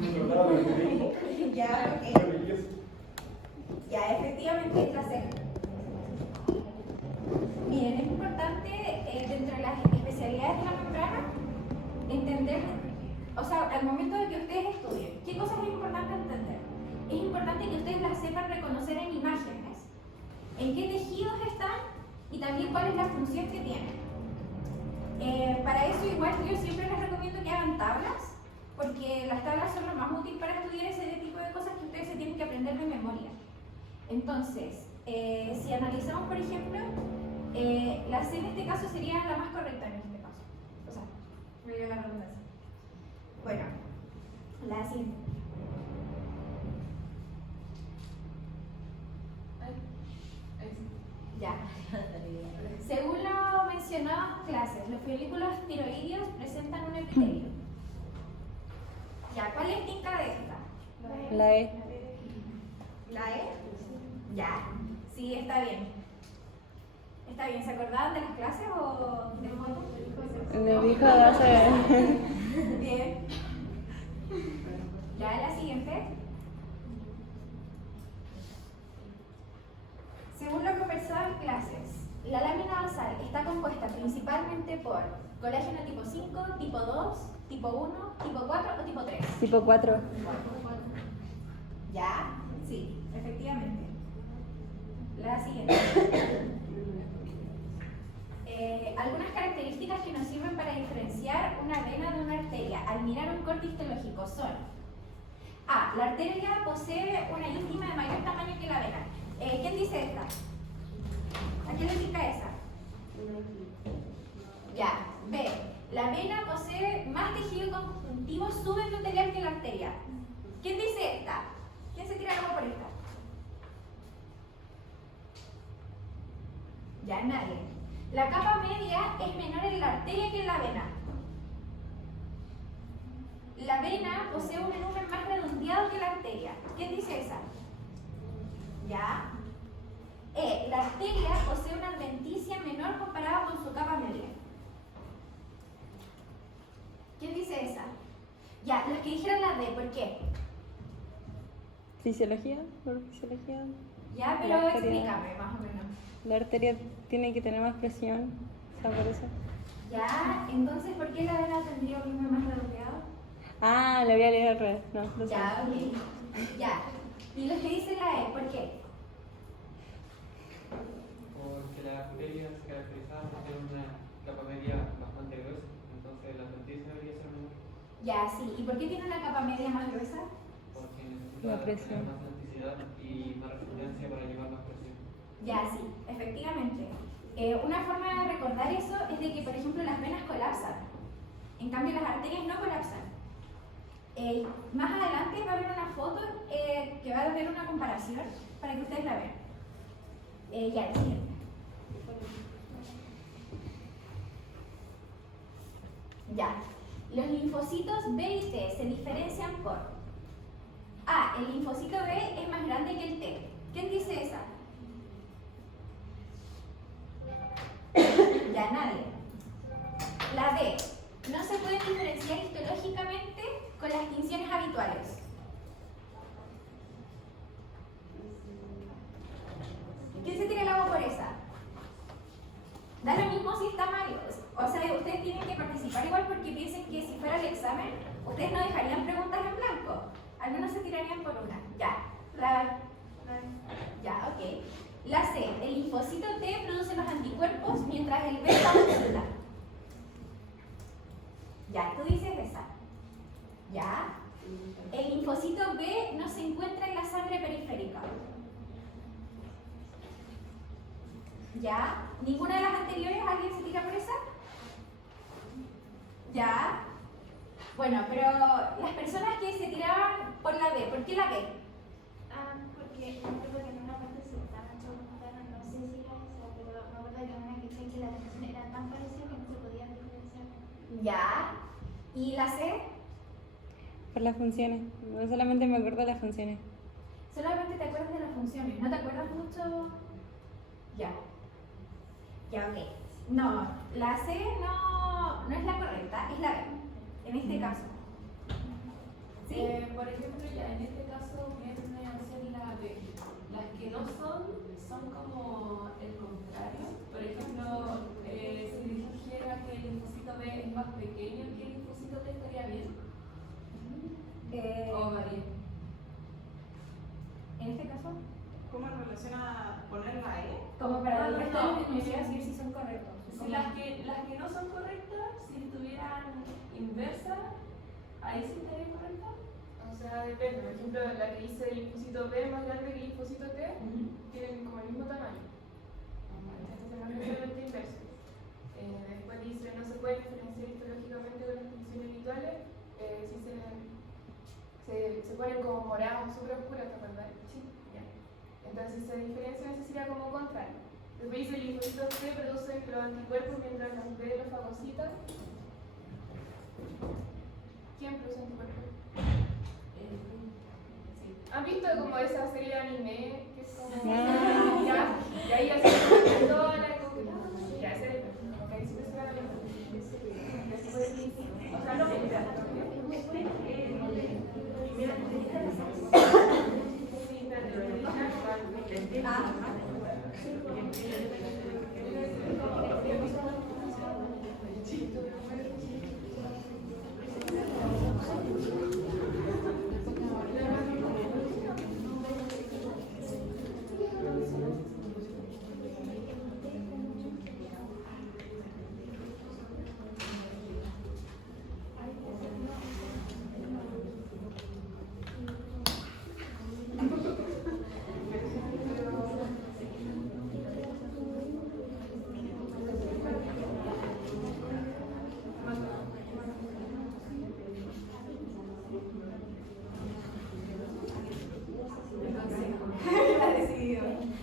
Ya, ya, efectivamente es la C. Miren, es importante dentro de las especialidades de la membrana entender, o sea, al momento de que ustedes estudien, ¿qué cosas es importante entender? Es importante que ustedes las sepan reconocer en imágenes, en qué tejidos están y también cuál es la función que tienen. Para eso igual yo siempre les recomiendo que hagan tablas, porque las tablas son lo más útil para estudiar ese tipo de cosas que ustedes se tienen que aprender de memoria. Entonces, si analizamos por ejemplo, la C en este caso sería la más correcta en este caso. O sea, me dio la redundancia. Bueno, la siguiente. Ya. Según lo mencionado en clases, los folículos tiroideos presentan un epitelio. Ya, ¿cuál es tinca de esta? La E. ¿La E? Ya, sí, está bien. Está bien, ¿se acordaban de las clases o de modo? Le dijo de hace. Bien. Ya, la siguiente. Según lo conversado en clases, la lámina basal está compuesta principalmente por colágeno tipo 5, tipo 2, tipo 1, tipo 4 o tipo 3. Tipo 4. ¿Ya? Sí, efectivamente. La siguiente. Algunas características que nos sirven para diferenciar una vena de una arteria al mirar un corte histológico son: A. La arteria posee una íntima de mayor tamaño que la vena. ¿Quién dice esta? ¿A quién le indica esa? Ya. B. La vena posee más tejido conjuntivo subendotelial que la arteria. ¿Quién dice esta? ¿Quién se tira algo por esta? Ya, nadie. La capa media es menor en la arteria que en la vena. La vena posee un enumen más redondeado que la arteria. ¿Quién dice esa? ¿Ya? La arteria posee una adventicia menor comparada con su capa media. ¿Quién dice esa? Ya, los que dijeron la D, ¿por qué? ¿Fisiología? ¿Por fisiología? Ya, pero explícame más o menos. La arteria tiene que tener más presión, o sea, por eso. Ya, entonces, ¿por qué la vena tendría un enumen más redondeado? Ah, la voy a leer al revés. No, no sé. Ya, ok. Ya. ¿Y los que dicen la E, por qué? Porque las arterias se caracterizaban por tener una capa media bastante gruesa, entonces la adventicia debería ser menor. Ya, sí. ¿Y por qué tiene una capa media más gruesa? Porque La necesita presión. tener más elasticidad y más resistencia para llevar más presión. Ya, sí, efectivamente. Una forma de recordar eso es de que, por ejemplo, las venas colapsan. En cambio, las arterias no colapsan. Más adelante va a haber una foto que va a haber una comparación para que ustedes la vean. Ya, el siguiente. Ya. Los linfocitos B y T se diferencian por: A. El linfocito B es más grande que el T. ¿Quién dice esa? Ya, nadie. La D. No se pueden diferenciar histológicamente con las tinciones habituales. ¿Quién se tira el agua por esa? Da lo mismo si está Mario. O sea, ustedes tienen que participar igual porque piensen que si fuera el examen, ustedes no dejarían preguntas en blanco. Al menos se tirarían por una. Ya. Ya, ok. La C. El linfocito T produce los anticuerpos mientras el B está en célula. Ya, tú dices esa. Ya. El linfocito B no se encuentra en la sangre periférica. ¿Ya? ¿Ninguna de las anteriores alguien se tira por esa? ¿Ya? Bueno, pero las personas que se tiraban por la B, ¿por qué la B? Porque no recuerdo que en una parte se estaban preguntando, no sé si era esa, pero me acuerdo que en una que decía que la atención era tan parecida que no se podía diferenciar. ¿Ya? ¿Y la C? Por las funciones. No solamente me acuerdo de las funciones. Solamente te acuerdas de las funciones, ¿no te acuerdas mucho? Ya. Ya, ok. No, la C no es la correcta, es la B, en este caso. ¿Sí? por ejemplo, ya en este caso viene a ser la B. Las que no son como el contrario. Por ejemplo, si dijera que el linfocito B es más pequeño que el linfocito T, estaría bien. O varía. En este caso, ¿Cómo en relación a poner la E? como para el No, resto no, de los no. decir si son correctos. Si las que no son correctas, si estuvieran inversas, ahí sí estaría correcta. O sea, depende. Por ejemplo, la que dice el linfocito B más grande que el linfocito T, tienen como el mismo tamaño. Entonces no es necesariamente inverso. Después dice, no se puede diferenciar histológicamente con las condiciones habituales. Si se ponen como morados, súper oscuros, ¿te acuerdas? Sí. Ya. Entonces, si se diferencia, eso sería como contrario. Después dice, el linfocito T produce los anticuerpos mientras los B los fagocita. ¿Quién produce anticuerpos? ¿Han visto como esa serie de anime que es como... Ya, y ahí hacen toda la... Ya, ese es el... Ok, sí, ese era el... Después dice... O sea, no, mira,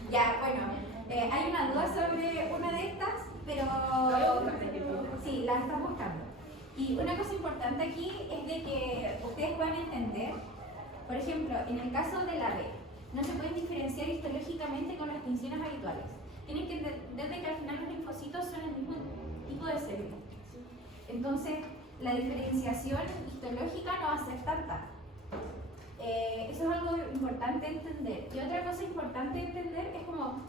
Ya, bueno, hay una duda sobre una de estas, pero sí, la están buscando. Y una cosa importante aquí es de que ustedes puedan entender, por ejemplo, en el caso de la B, no se pueden diferenciar histológicamente con las funciones habituales. Tienen que entender de que al final los linfocitos son el mismo tipo de célula. Entonces, la diferenciación histológica no va a ser tanta. Eso es algo importante entender. Y otra cosa importante entender es como,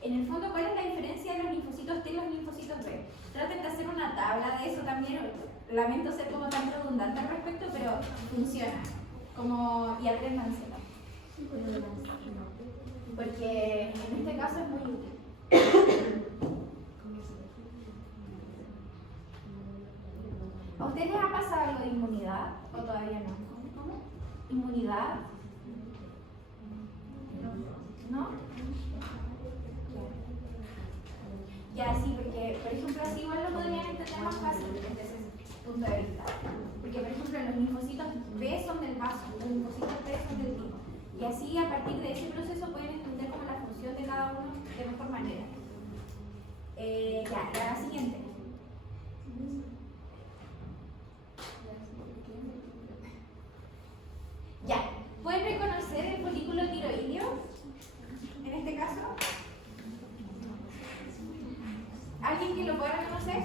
en el fondo, cuál es la diferencia de los linfocitos T y los linfocitos B. Traten de hacer una tabla de eso también. Lamento ser como tan redundante al respecto, pero funciona. Y apréndanselo. Porque en este caso es muy útil. ¿A ustedes les ha pasado algo de inmunidad o todavía no? ¿Inmunidad? ¿No? Ya, sí, porque, por ejemplo, así igual lo podrían entender más fácil desde ese punto de vista. Porque, por ejemplo, los linfocitos B son del vaso, los linfocitos T son del timo. Y así, a partir de ese proceso, pueden entender como la función de cada uno de mejor manera. Ya, la siguiente. Ya, ¿pueden reconocer el folículo tiroideo? En este caso, ¿alguien que lo pueda reconocer?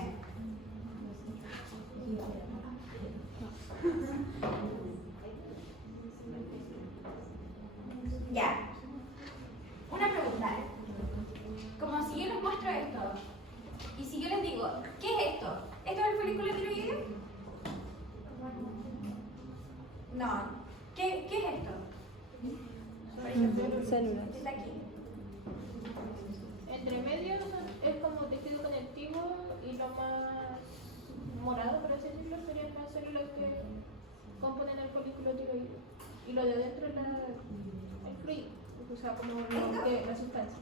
Ya. Una pregunta. Como si yo les muestro esto, y si yo les digo, ¿qué es esto? ¿Esto es el folículo tiroideo? No. ¿Qué es esto? Por ejemplo, Células. está aquí. Entre medio es como tejido conectivo y lo más morado, por así decirlo, serían las células que componen el folículo tiroideo. Y lo de adentro es el fluido, o sea, como la sustancia.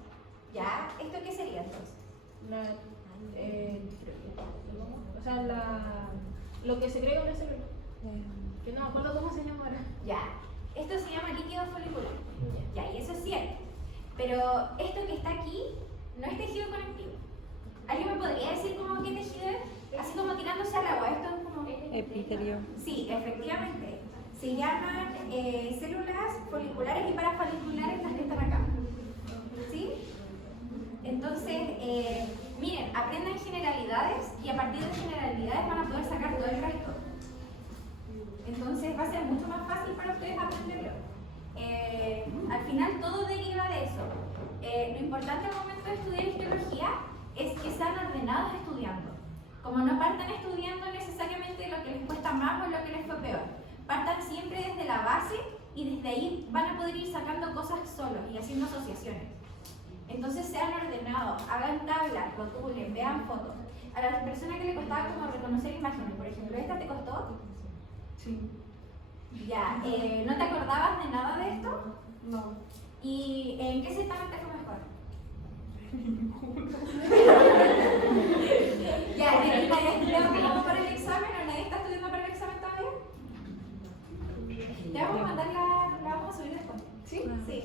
Ya, ¿esto qué sería entonces? O sea, lo que segrega una célula. Que no me acuerdo cómo se llama ahora. Ya, esto se llama líquido folicular. Ya, y eso es cierto. Pero esto que está aquí no es tejido conectivo. ¿Alguien me podría decir cómo qué tejido es? Así como tirándose al agua. Esto es como... Epitelio. Sí, efectivamente. Se llaman células foliculares y parafoliculares las que están acá. ¿Sí? Entonces, miren, aprendan generalidades y a partir de generalidades van a poder sacar todo el resto. Entonces va a ser mucho más fácil para ustedes Al final todo deriva de eso. Lo importante al momento de estudiar histología es que sean ordenados estudiando. Como no partan estudiando necesariamente lo que les cuesta más o lo que les fue peor. Partan siempre desde la base y desde ahí van a poder ir sacando cosas solos y haciendo asociaciones. Entonces sean ordenados, hagan tablas, rotulen, vean fotos. A las personas que le costaba como reconocer imágenes, por ejemplo, ¿esta te costó? Sí. Ya, ¿no te acordabas de nada de esto? No. ¿Y en qué certamen te fue mejor? Ya, ¿nadie ha estudiado para el examen o nadie está estudiando para el examen todavía? Te vamos a mandar la vamos a subir después. ¿Sí? Sí.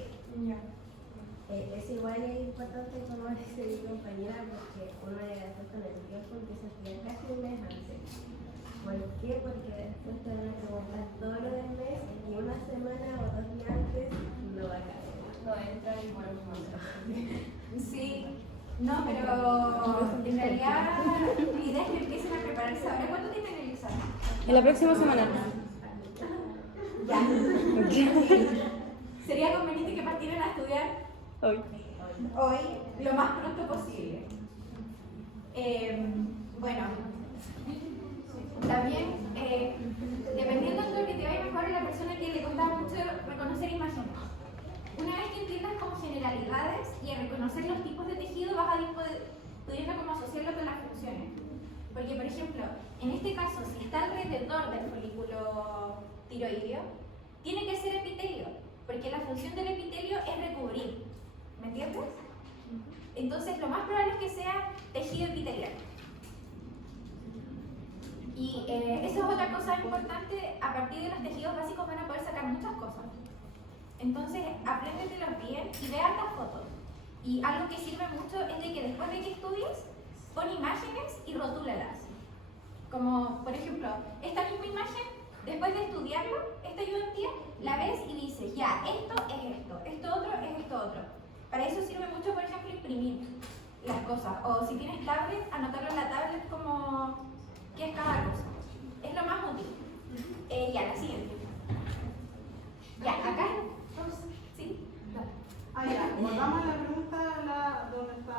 Ya. Es igual es importante, como dice mi compañera, porque uno llega después con el tiempo empieza a estudiar casi un mes antes. ¿Por qué? Porque después te van a preguntar todo lo del mes y una semana o 2 días antes no va a caer. No entra y bueno, Sí. No, pero en realidad la idea es que empiecen a prepararse ahora. ¿Cuánto tienen el examen? En la próxima semana. Ya. Sería conveniente que partieran a estudiar Hoy. hoy lo más pronto posible. Bueno, también dependiendo de lo que te vaya mejor a la persona que le costaba mucho reconocer imágenes. Una vez que entiendas como generalidades y a reconocer los tipos de tejido vas a ir pudiendo como asociarlo con las funciones. Porque por ejemplo, en este caso, si está alrededor del folículo tiroideo, tiene que ser epitelio, porque la función del epitelio es recubrir. ¿Me entiendes? Entonces lo más probable es que sea tejido epitelial. Y eso es otra cosa importante, a partir de los tejidos básicos van a poder sacar muchas cosas. Entonces apréndetelos bien y ve hartas fotos. Y algo que sirve mucho es de que después de que estudies, pon imágenes y rotúlalas. Como por ejemplo, esta misma imagen, después de estudiarlo, esta ayudantía, la ves y dices, ya, esto es esto otro es esto otro. Para eso sirve mucho, por ejemplo, imprimir las cosas. O si tienes tablet, anotarlo en la tablet como qué es cada cosa. Es lo más útil. Ya, la siguiente. Ya, acá. ¿Sí? Dale. Ya, volvamos a la pregunta, ¿dónde está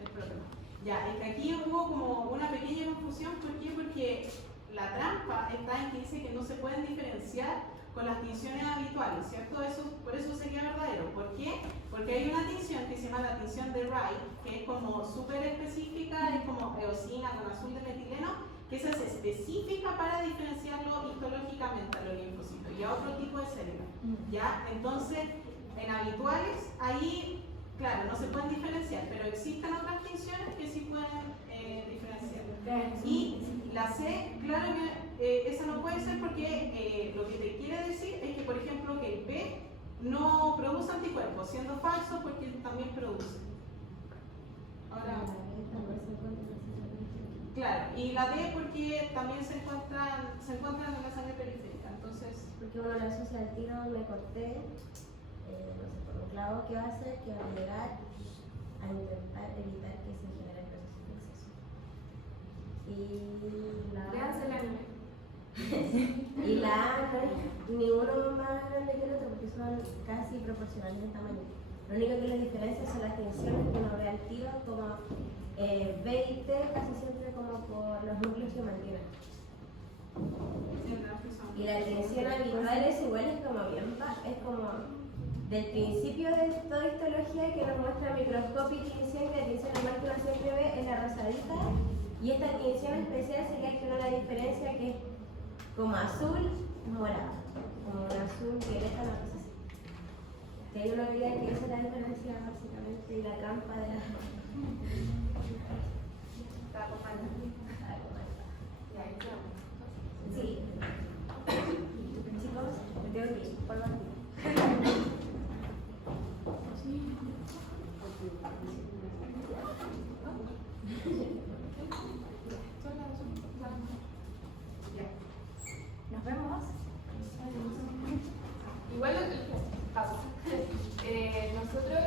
el problema? Ya, es que aquí hubo como una pequeña confusión. ¿Por qué? Porque la trampa está en que dice que no se pueden diferenciar con las tinciones habituales, ¿cierto? Eso, por eso sería verdadero. ¿Por qué? Porque hay una tinción que se llama la tinción de Wright, que es como súper específica, es como eosina con azul de metileno, que esa es específica para diferenciarlo histológicamente a los linfocitos y a otro tipo de células. ¿Ya? Entonces, en habituales, ahí, claro, no se pueden diferenciar, pero existen otras tinciones que sí pueden diferenciar. Y la C, claro que esa no puede ser porque lo que te quiere decir es que, por ejemplo, que el B no produce anticuerpos, siendo falso porque también produce. Ahora, claro, y la D porque también se encuentran en la sangre periférica, entonces... Porque uno le asocia al tiro, me corté, no sé, por un clavo, ¿qué va a hacer? Que va a llegar a intentar evitar que se genere el proceso de exceso. Y la Léanse el anime. y la A no es ninguno más grande que el otro porque son casi proporcionales en tamaño. Lo único que les diferencia son las tensiones que uno ve al tiro como B y T casi siempre como por los núcleos que mantienen. Y la tensión habitual es igual, es como bien baja, es como del principio de toda histología que nos muestra microscopio y tinción, que la tinción normal que uno siempre ve es la rosadita, y esta tinción especial sería que uno la diferencia que es como azul morado, como un azul violeta, no sé si. Que hay una habilidad que esa es la diferencia básicamente y la trampa de la... Está con mala. Ya, ahí quedamos. Sí. Chicos, me tengo que ir, por favor. Nos vemos. Igual pausa. Nosotros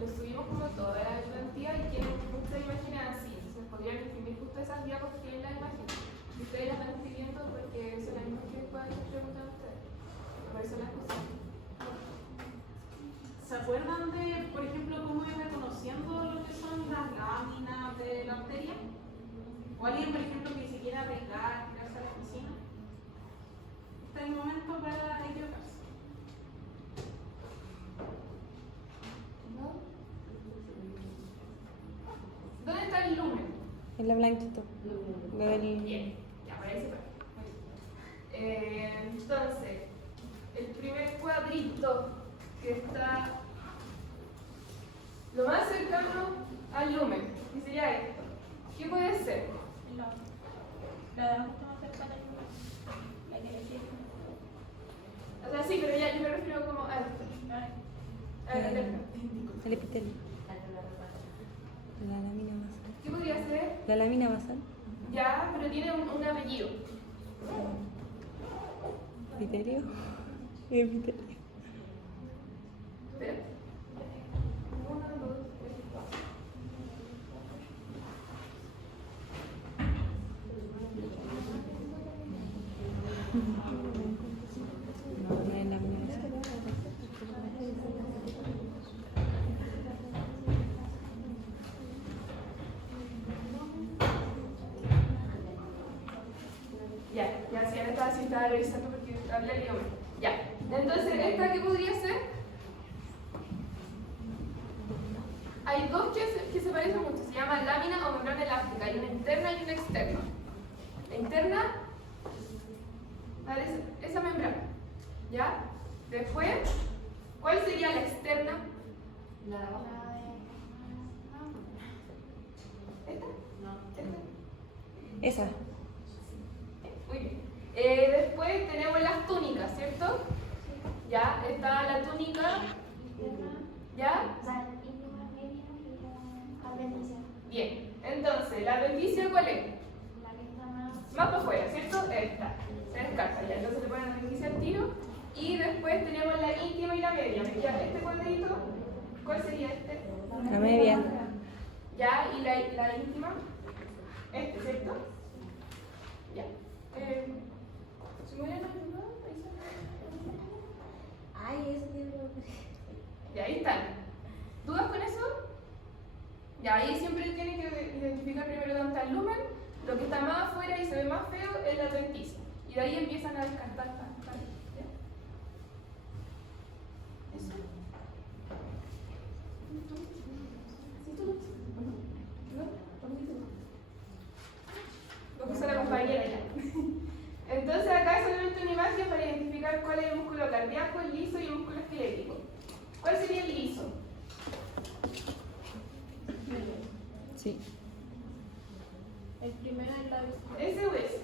le subimos como toda la ayudantía y tienen muchas imágenes así, entonces podrían imprimir justo esas diapos que tienen las imágenes. Y ustedes las van escribiendo porque son las mismas que pueden preguntar a ustedes. Por eso las puse. ¿Se acuerdan de, por ejemplo, cómo ir reconociendo lo que son las láminas de la arteria? O alguien, por ejemplo, que se quiera arriesgar, tirarse a la piscina. Este es el momento para equivocarse. ¿Dónde está el lumen? En la blanquito. Lo del... Bien, ya para ahí se puede. Entonces, el primer cuadrito que está lo más cercano al lumen, que sería esto. ¿Qué puede ser? La de abajo está más cercana al lumen. La que le sigue. O sea, sí, pero ya yo me refiero como a esto. A la letra. El epitelio. La lámina basal. ¿Qué podría ser? La lámina basal. Ya, pero tiene un apellido. Epitelio. Epitelio. Espera. 1, 2, 3, 4. No, no es lámina basal. Ya, sí, ahora estaba revisando porque hablé el idioma. Ya, entonces, ¿esta qué podría ser? Hay dos que se parecen mucho, se llaman lámina o membrana elástica, hay una interna y una externa. La interna parece esa membrana, ¿ya? Después, ¿cuál sería la externa? La de abajo. ¿Esta? No. ¿Esta? Esa. Muy bien. Después tenemos las túnicas, ¿cierto? Ya, está la túnica. ¿Ya? Bien. Entonces, ¿la adventicia cuál es? Más para afuera, ¿cierto? Esta. Se descarta ya. Entonces le ponen la adventicia al tiro. Y después tenemos la íntima y la media. Me queda este cuadrito. ¿Cuál sería este? La media. Ya, y la íntima. Este, ¿cierto? Ya. ¿Se me hubieran ayudado? Ay, ese tiempo. Y ahí están. ¿Dudas con eso? Ya, ahí siempre tienen que identificar primero dónde está el lumen. Lo que está más afuera y se ve más feo es la adventicia. Y de ahí empiezan a descartar. ¿Ya? ¿Eso? Lo puso la compañera ya. Entonces acá es solamente una imagen para identificar cuál es el músculo cardíaco, el liso y el músculo esquelético. ¿Cuál sería el liso? Sí. El primero es la vista. ¿Ese o ese?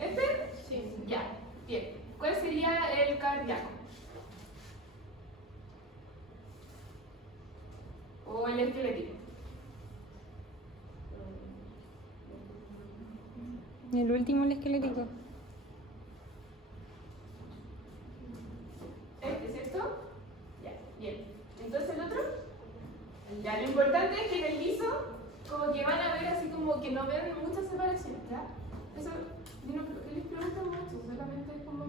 ¿Este? Sí. Ya, bien. ¿Cuál sería el cardíaco? ¿O el esquelético? Y el último, el esquelético. ¿Este, cierto? Ya, bien. Entonces el otro. Ya, lo importante es que en el liso, como que van a ver así como que no ven muchas separaciones, ¿ya? Eso, yo no creo que les pregunten mucho, solamente es como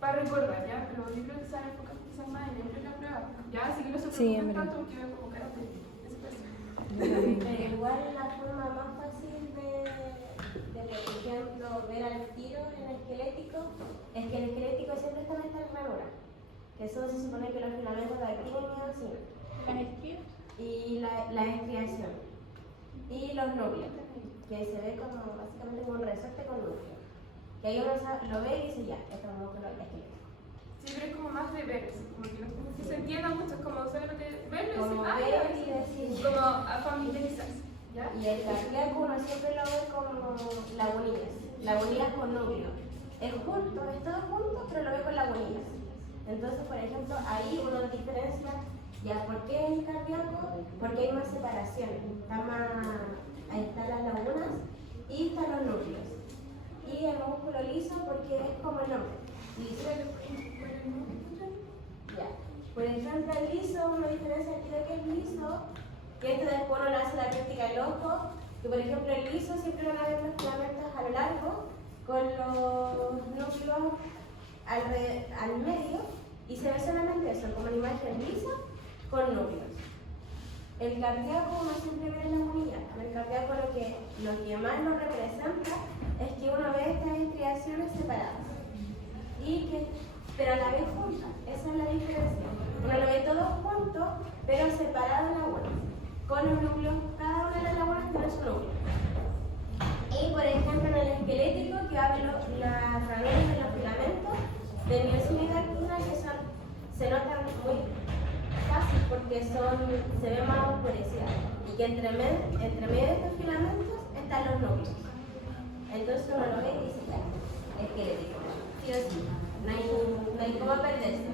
para recordar, ¿ya? Pero yo creo que se van a enfocar quizás más en el la prueba, ¿ya? Así que no se Sí, preocupen en verdad. tanto porque veo como caras de expresión. Pero igual la forma más fácil de, por ejemplo, ver al tiro en el esquelético es que el esquelético siempre está en esta ranura, que eso se supone que los filamentos de actina y miosina. Las estrías. Y la estriación. Y los núcleos, que se ve como básicamente como un resorte con núcleo. Que ahí uno lo ve y dice ya, esto es un músculo esquelético. Sí, pero es como más de ver, así, como que no como que se entienda mucho, es como solamente verlo y Como decir, ver ya, y decir. como a familiarizarse, ¿ya? Y el cardíaco uno siempre lo ve como lagunillas con núcleo. Es junto, es todo junto, pero lo ve con lagunillas. Entonces, por ejemplo, ahí uno diferencia ya por qué es cardíaco, porque hay más separaciones. Ahí están las lagunas y están los núcleos. Y el músculo liso porque es como el nombre, liso. Ya. Por ejemplo, el liso, uno diferencia aquí de que es liso, que este después uno le hace la práctica del ojo, que por ejemplo el liso siempre van a ver los filamentos a lo largo, con los núcleos al medio, Y se ve solamente eso, como una imagen lisa con núcleos. El cardíaco, como siempre ve en la munilla, el cardíaco lo que más nos representa es que uno ve estas estriaciones separadas, pero a la vez juntas. Esa es la diferencia. Uno lo ve todo junto, pero separado en lagunas, con los núcleos, cada una de las lagunas tiene su núcleo. Y por ejemplo en el esquelético, que va a ver las ranuras de los filamentos de miosina y de actina, que se notan muy fácil porque se ven más oscurecidas, y que entre medio de estos filamentos están los núcleos. Entonces uno lo ve y dice, ya, esquelético, sí o sí, no hay cómo perderse.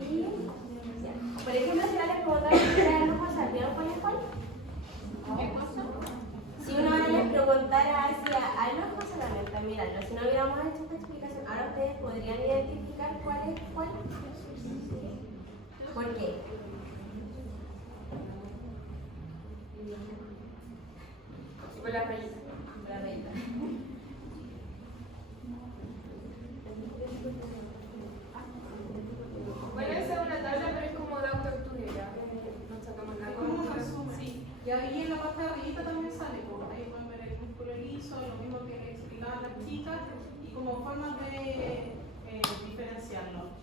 Y ya. Por ejemplo, si ahora les preguntara si era el ojo salpicado con el cual, si uno ahora les preguntara hacia al ojo solamente, mirarlo, si no hubiéramos hecho esta explicación, ahora ustedes podrían identificar cuál es cuál. ¿Por qué? Por la rayita. La rayita. Bueno, esa es una tabla, pero es como de autoestudio ya. No sacamos nada. Es como un resumen. Sí. Y ahí en la parte de arribita también sale, como ahí pueden ver el músculo liso, lo mismo que les explicaban las chicas, y como formas de diferenciarlo.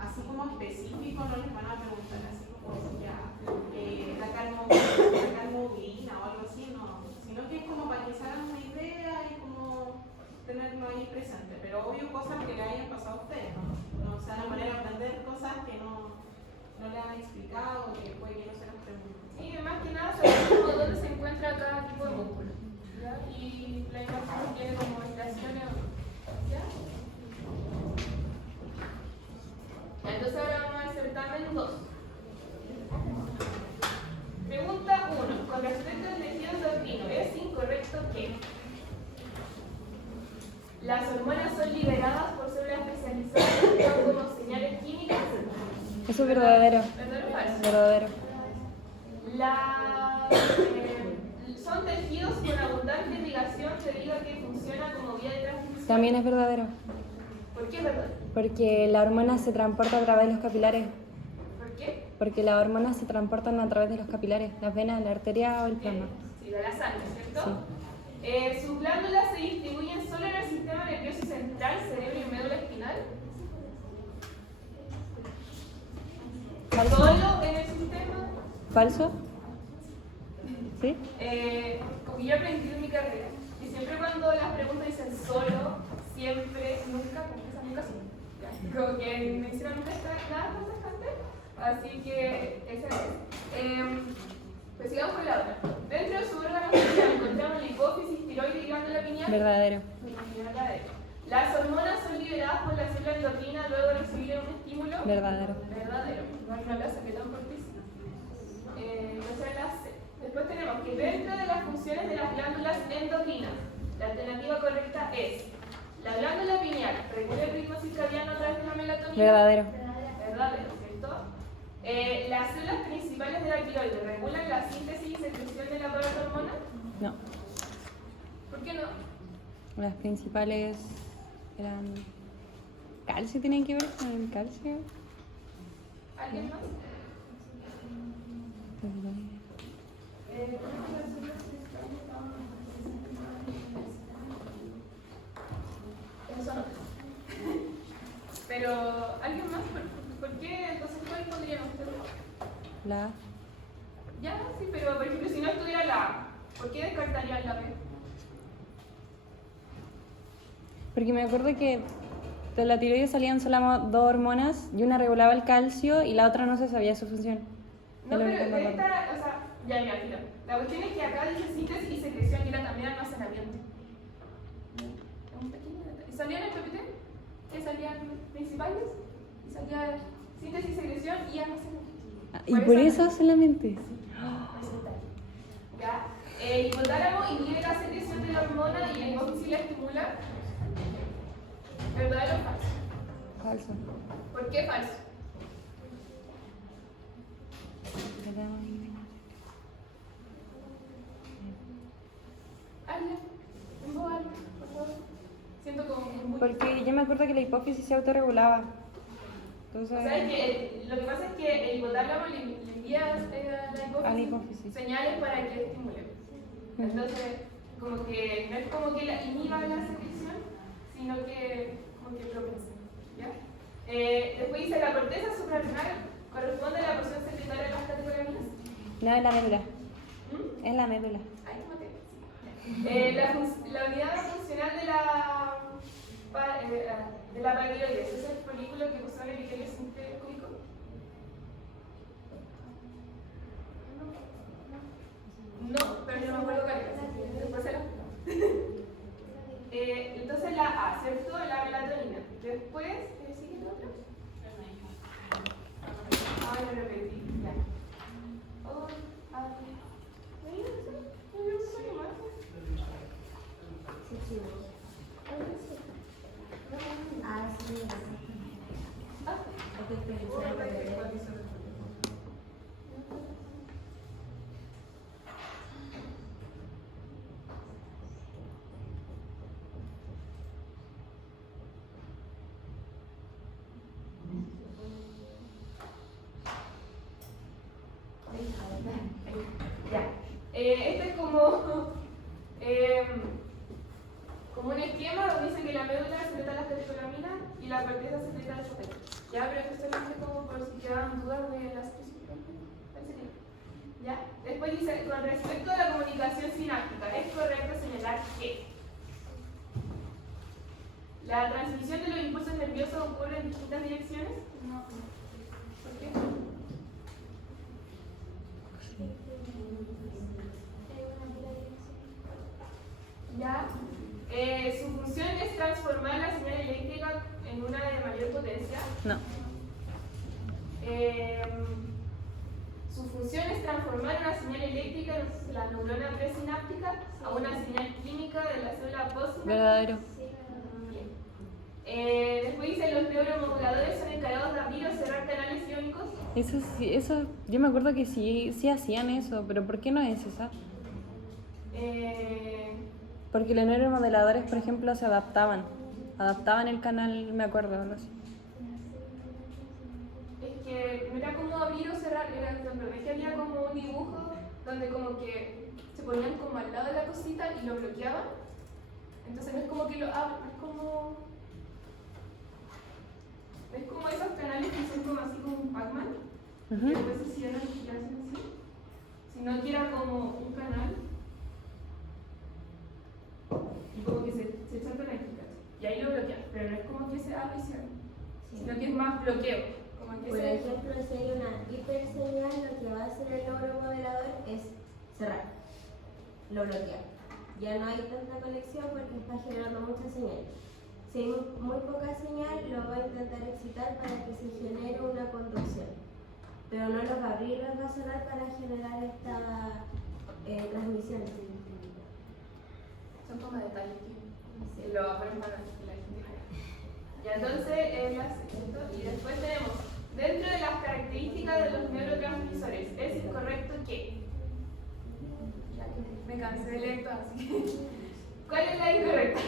Así como específico no les van a preguntar así como si ya la calmoglina o algo así, no, sino que es como para que se hagan una idea y como tenerlo ahí presente, pero obvio cosas que le hayan pasado a ustedes, no se van a poner a aprender cosas que no le han explicado o que puede que no se las pregunten. Y más que nada saber como dónde se encuentra cada tipo de músculo. ¿Ya? Y la imagen tiene como estaciones. ¿Ya? Entonces ahora vamos al certamen 2. Pregunta 1. Con respecto al tejido endocrino, ¿es incorrecto que las hormonas son liberadas por células especializadas que actúan como señales químicas? Eso es verdadero. ¿Verdadero o falso? Verdadero. Son tejidos con abundante irrigación debido a que funciona como vía de transmisión. También es verdadero. ¿Por qué es verdadero? Porque la hormona se transporta a través de los capilares. ¿Por qué? Porque las hormonas se transportan a través de los capilares, las venas, la arteria o el plasma. Sí, de la sangre, ¿cierto? Sí. Sus glándulas se distribuyen solo en el sistema nervioso central, cerebro y médula espinal. ¿Falso? Solo en el sistema. ¿Falso? ¿Sí? Como yo aprendí en mi carrera, y siempre cuando las preguntas dicen solo, siempre, nunca, porque esas nunca son. ¿Ya? Como que en medicina nunca está nada constante, así que esa es. Pues sigamos con la otra. Dentro de su órgano social encontramos la hipófisis, tiroides y glándula pineal. Verdadero. Verdadero. Las hormonas son liberadas por la célula endocrina luego de recibir un estímulo. Verdadero. Verdadero. No la saqué tan cortísima. Entonces la C. Después tenemos que dentro de las funciones de las glándulas endocrinas, la alternativa correcta es la glándula pineal regula el ritmo circadiano a través de la melatonina. Verdadero. Verdadero, ¿cierto? Las células principales de la tiroides regulan la síntesis y secreción del aparato hormonal. No. ¿Por qué no? Las principales eran... ¿Calcio tienen que ver con el calcio? ¿Alguien más? Eso no. Pero, ¿alguien más? ¿Por qué? Entonces, ¿cuál pondrían ustedes? La A. Ya, sí, pero por ejemplo, si no estuviera la A, ¿por qué descartarían la B? Porque me acuerdo que de la tiroides salían solo dos hormonas y una regulaba el calcio y la otra no se sabía su función. No, Es lo pero único que me acuerdo. esta, o sea, ya mira, mira. La cuestión es que acá dice síntesis y secreción y era también almacenamiento. Es un pequeño detalle. ¿Salían el PPT? ¿Que salían principales? Y salía síntesis, secreción y almacenamiento. Ah, y por eso solamente. ¿Ya? El hipotálamo inhibe la secreción de la hormona y la hipófisis la estimula. ¿Verdadero o falso? Falso. ¿Por qué falso? ¿Alguien? ¿En voz alta, por favor? Siento como muy porque yo me acuerdo que la hipófisis se autorregulaba. Entonces, O sea, que lo que pasa es que el hipotálamo le envía a la hipófisis señales para que estimule. Entonces, como que no es como que inhiba la secreción, sino que como que propensa. ¿Ya? Después dice la corteza suprarrenal corresponde a la porción secretaria de las catecolaminas. no, es la médula. Es la médula. Ay, ¿cómo te la unidad funcional de la paratiroides es el folículo que posee el epitelio sintético. No, pero no me acuerdo cuál era. Después se entonces la A, ¿cierto? La melatonina. Después, ¿sigue la otra? Ay, me lo perdí. Ya. Oh, este es como un esquema donde dice que la médula secreta las catecolaminas y la corteza secreta el chocolate. Ya, pero esto solamente como por si quedan dudas de las especificaciones. ¿Ya? Después dice, con respecto a la comunicación sináptica, es correcto señalar que la transmisión de los impulsos nerviosos ocurre en distintas direcciones. No. ¿Por qué? ¿Ya? Su función es transformar la señal eléctrica en una de mayor potencia. No. Su función es transformar una señal eléctrica de la neurona presináptica a una señal química de la célula postsináptica. Verdadero. Bien. Después dice, los neuromoduladores son encargados de abrir o cerrar canales iónicos. Eso sí, eso, yo me acuerdo que sí hacían eso, pero ¿por qué no es esa? Porque los neuromoduladores, por ejemplo, se adaptaban el canal, me acuerdo, algo así. Es que no era como abrir o cerrar, era que había como un dibujo donde como que se ponían como al lado de la cosita y lo bloqueaban. Entonces no es como que lo abren, es como esos canales que son como así como un Pac-Man, que después se cierran y ya hacen así, sino que era como un canal y como que se echan con eléctrica y ahí lo bloquean, pero no es como que se abre y cierra, sino que es más bloqueo. Como que Por ejemplo, si hay una hiperseñal, lo que va a hacer el neuromodulador es cerrar, lo bloquea. Ya no hay tanta conexión porque está generando mucha señal. Si hay muy poca señal, lo va a intentar excitar para que se genere una conducción. Pero no los va a abrir, los va a cerrar para generar esta transmisión. Son como detalles que lo aprenden para la gente. Ya, entonces, y después tenemos, dentro de las características de los neurotransmisores, es incorrecto que, ya que me cansé de leer todo así. ¿Cuál es la incorrecta?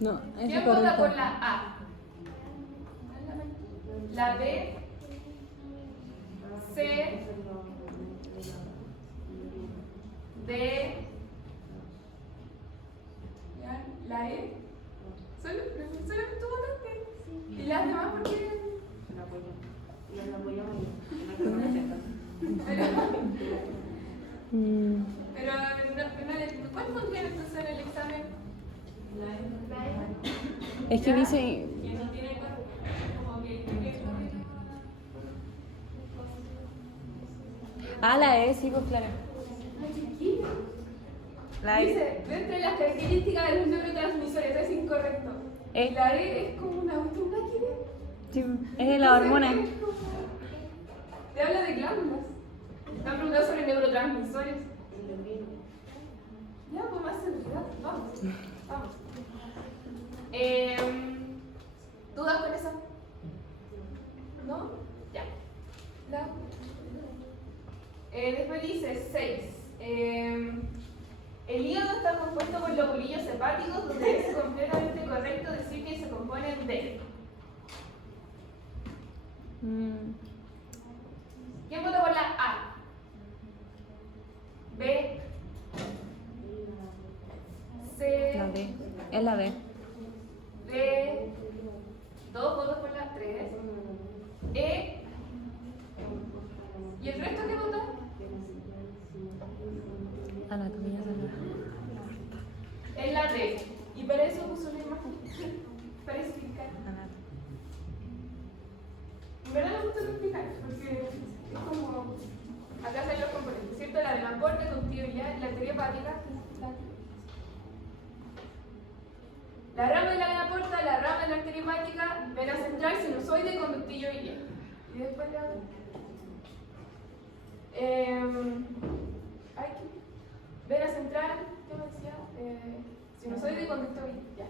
No, es ¿Quién vota correcto. por la A? La B, C, D, ¿ya? La E. Solamente tú votaste. ¿Y las demás por qué? Pero ¿cuál pondrían entonces en el examen? Es que dice, Que no tiene como que la E, sí, pues claro. La E. dice, dentro de las características de los neurotransmisores es incorrecto. La E es como una máquina. Sí, es de la hormona. Te habla de glándulas. Te han preguntado sobre neurotransmisores. Ya, pues más seguridad. Vamos. ¿Dudas con eso? ¿No? Ya. Después dice 6. El hígado hígado está compuesto por lobulillos hepáticos, donde es completamente correcto decir que se componen de. ¿Quién votó por la A? B. C. La D. Es la D. D. 2 votos por la 3. E. ¿Y el resto qué votó? Anatomía celular. Es la D. Y para eso puso la imagen. Para explicar. En verdad me gusta explicar, porque es como. Acá salen los componentes, ¿cierto? La del aporte, conductividad, la arteria hepática. La rama de la vena porta, la rama de la arteria hepática, vena central, sinusoide, conductillo biliar. Y después la. Vena central, ¿qué me decía? Sinusoide y conducto biliar. Ya.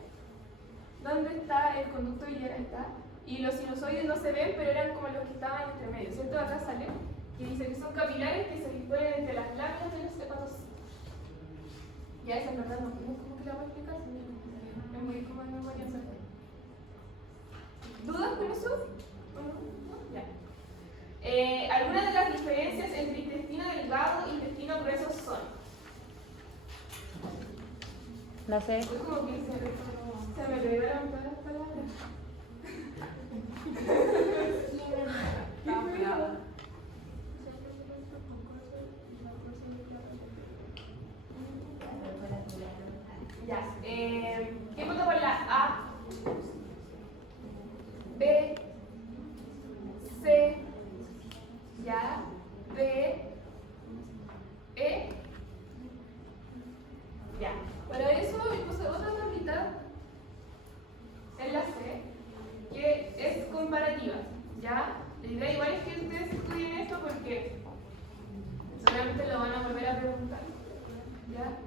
¿Dónde está el conducto biliar? Ahí está. Y los sinusoides no se ven, pero eran como los que estaban entre medio, ¿cierto? Acá sale que dice que son capilares que se disponen entre las láminas de los hepatocitos. Ya esa es verdad, no ¿cómo que la voy a explicar? Es muy como de memoria. ¿Dudas con eso? ¿No? Ya. Algunas de las diferencias entre intestino delgado e intestino grueso son. La C. Es como que se me pegaron todas las palabras. Ya. ¿Qué voto por la A? B. C. Ya. D. E. Ya. Para eso me puse otra tablita en la C, que es comparativa. ¿Ya? La idea igual es que ustedes estudien esto porque seguramente lo van a volver a preguntar. ¿Ya?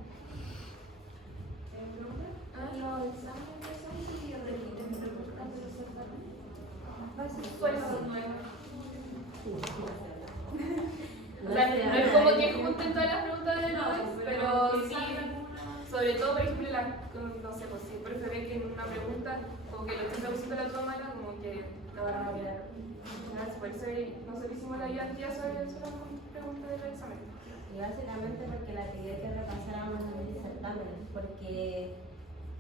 Los exámenes son si yo repiten preguntas de los certámenes. ¿Cuáles son nuevas? O sea, no es como que junten todas las preguntas de los, pero sí, sobre todo, por ejemplo, no sé, pues si el profe ve que en una pregunta, como que el 80% de la toma como que la van a mirar. Por eso nosotros hicimos la ayudantía sobre las preguntas del examen. Y básicamente porque la quería que repasáramos en los certámenes, porque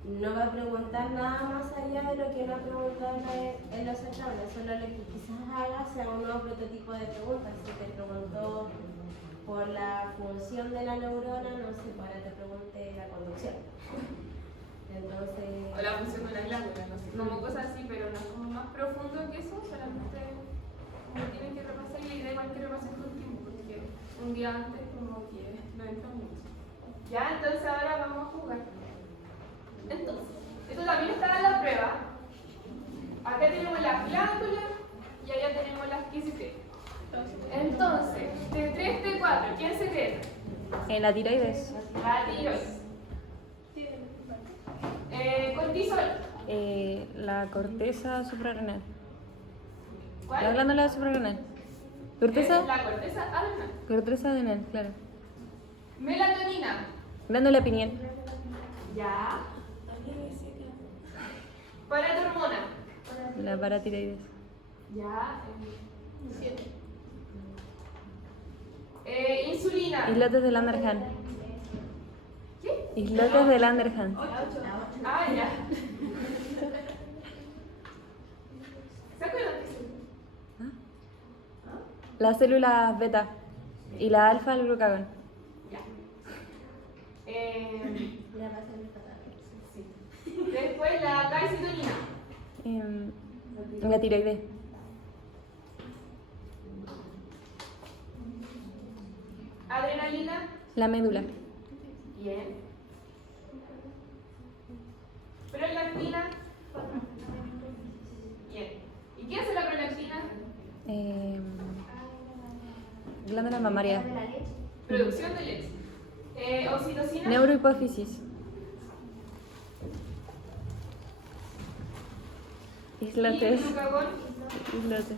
no va a preguntar nada más allá de lo que no ha preguntado en los certámenes, solo lo que quizás haga sea un nuevo prototipo de preguntas. Si te preguntó por la función de la neurona, no sé, ahora te pregunte la conducción. Entonces. O la función de la glándula, no sé, como cosas así, pero no es como más profundo que eso, solamente como tienen que repasar y la idea igual que repasen con tiempo, porque un día antes como que no entra mucho. Ya, entonces ahora vamos a jugar. Entonces, esto también está en la prueba. Acá tenemos las glándulas y allá tenemos las QCT. Entonces, T3, T4, ¿quién se queda? La tiroides. La tiroides. Cortisol. La corteza suprarrenal. ¿Cuál? La glándula suprarrenal. ¿Corteza? La corteza adrenal. Corteza adrenal, claro. Melatonina. Glándula pineal. Ya. Paratormona. La paratiroides. Ya. 7. Insulina. Islotes de Langerhans. ¿Qué? Islotes de Langerhans. Ah, ya. ¿Se acuerdan de eso? Las células beta y la alfa del glucagón. Ya. Ya va a ser fatal. Sí. Después la calcitonina. La tiroides. Adrenalina. La médula. Bien. Prolactina. Bien. ¿Y qué hace la prolactina? Glándula mamaria. Producción de leche. Oxitocina. Neurohipófisis. Islotes. Y glucagón. Islotes.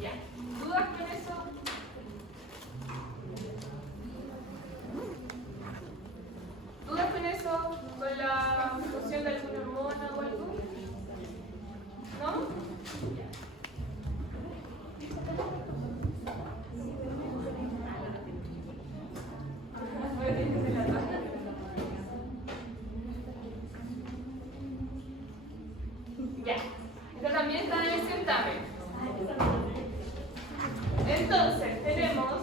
Ya. ¿Dudas con eso? eso con la función de alguna hormona o algo? ¿No? Ya, esto también está en el certamen. Entonces, tenemos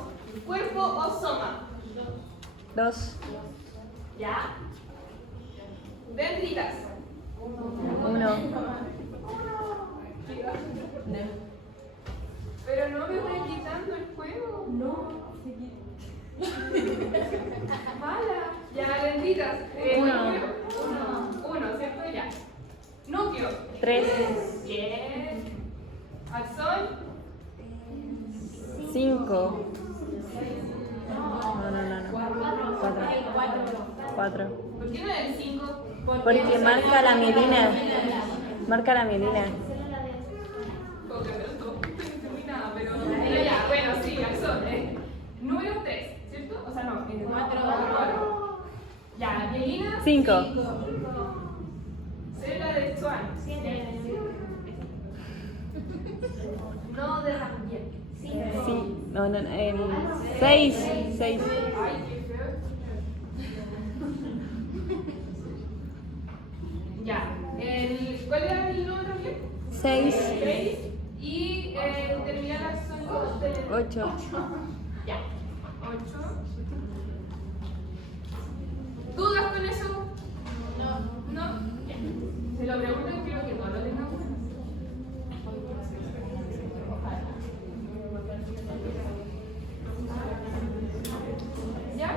cuerpo o soma. 2. Ya. Dendritas. 1. Pero no me estoy quitando el juego. No. Mala. Ya, dendritas. Uno. Uno, ¿cierto? Ya. Núcleo. 3. Bien. Axón. 5. No. 4. ¿Por qué no es el 5? Porque marca la mielina. Marca la mielina. Como que no entendí nada, pero ya, bueno, sí, axón. Número 3, ¿cierto? O sea, no, 4. Ya, mielina. 5. Célula de Schwann. No de Ranvier. Sí. No. 6. 6. Ay, qué feo. Ya. ¿Cuál era el número bien? 6. 6. Y terminar son 8. Ya. 8. ¿Dudas con eso? No. ¿No? Ya. Se lo preguntan, quiero que todos lo tengan. ¿Ya?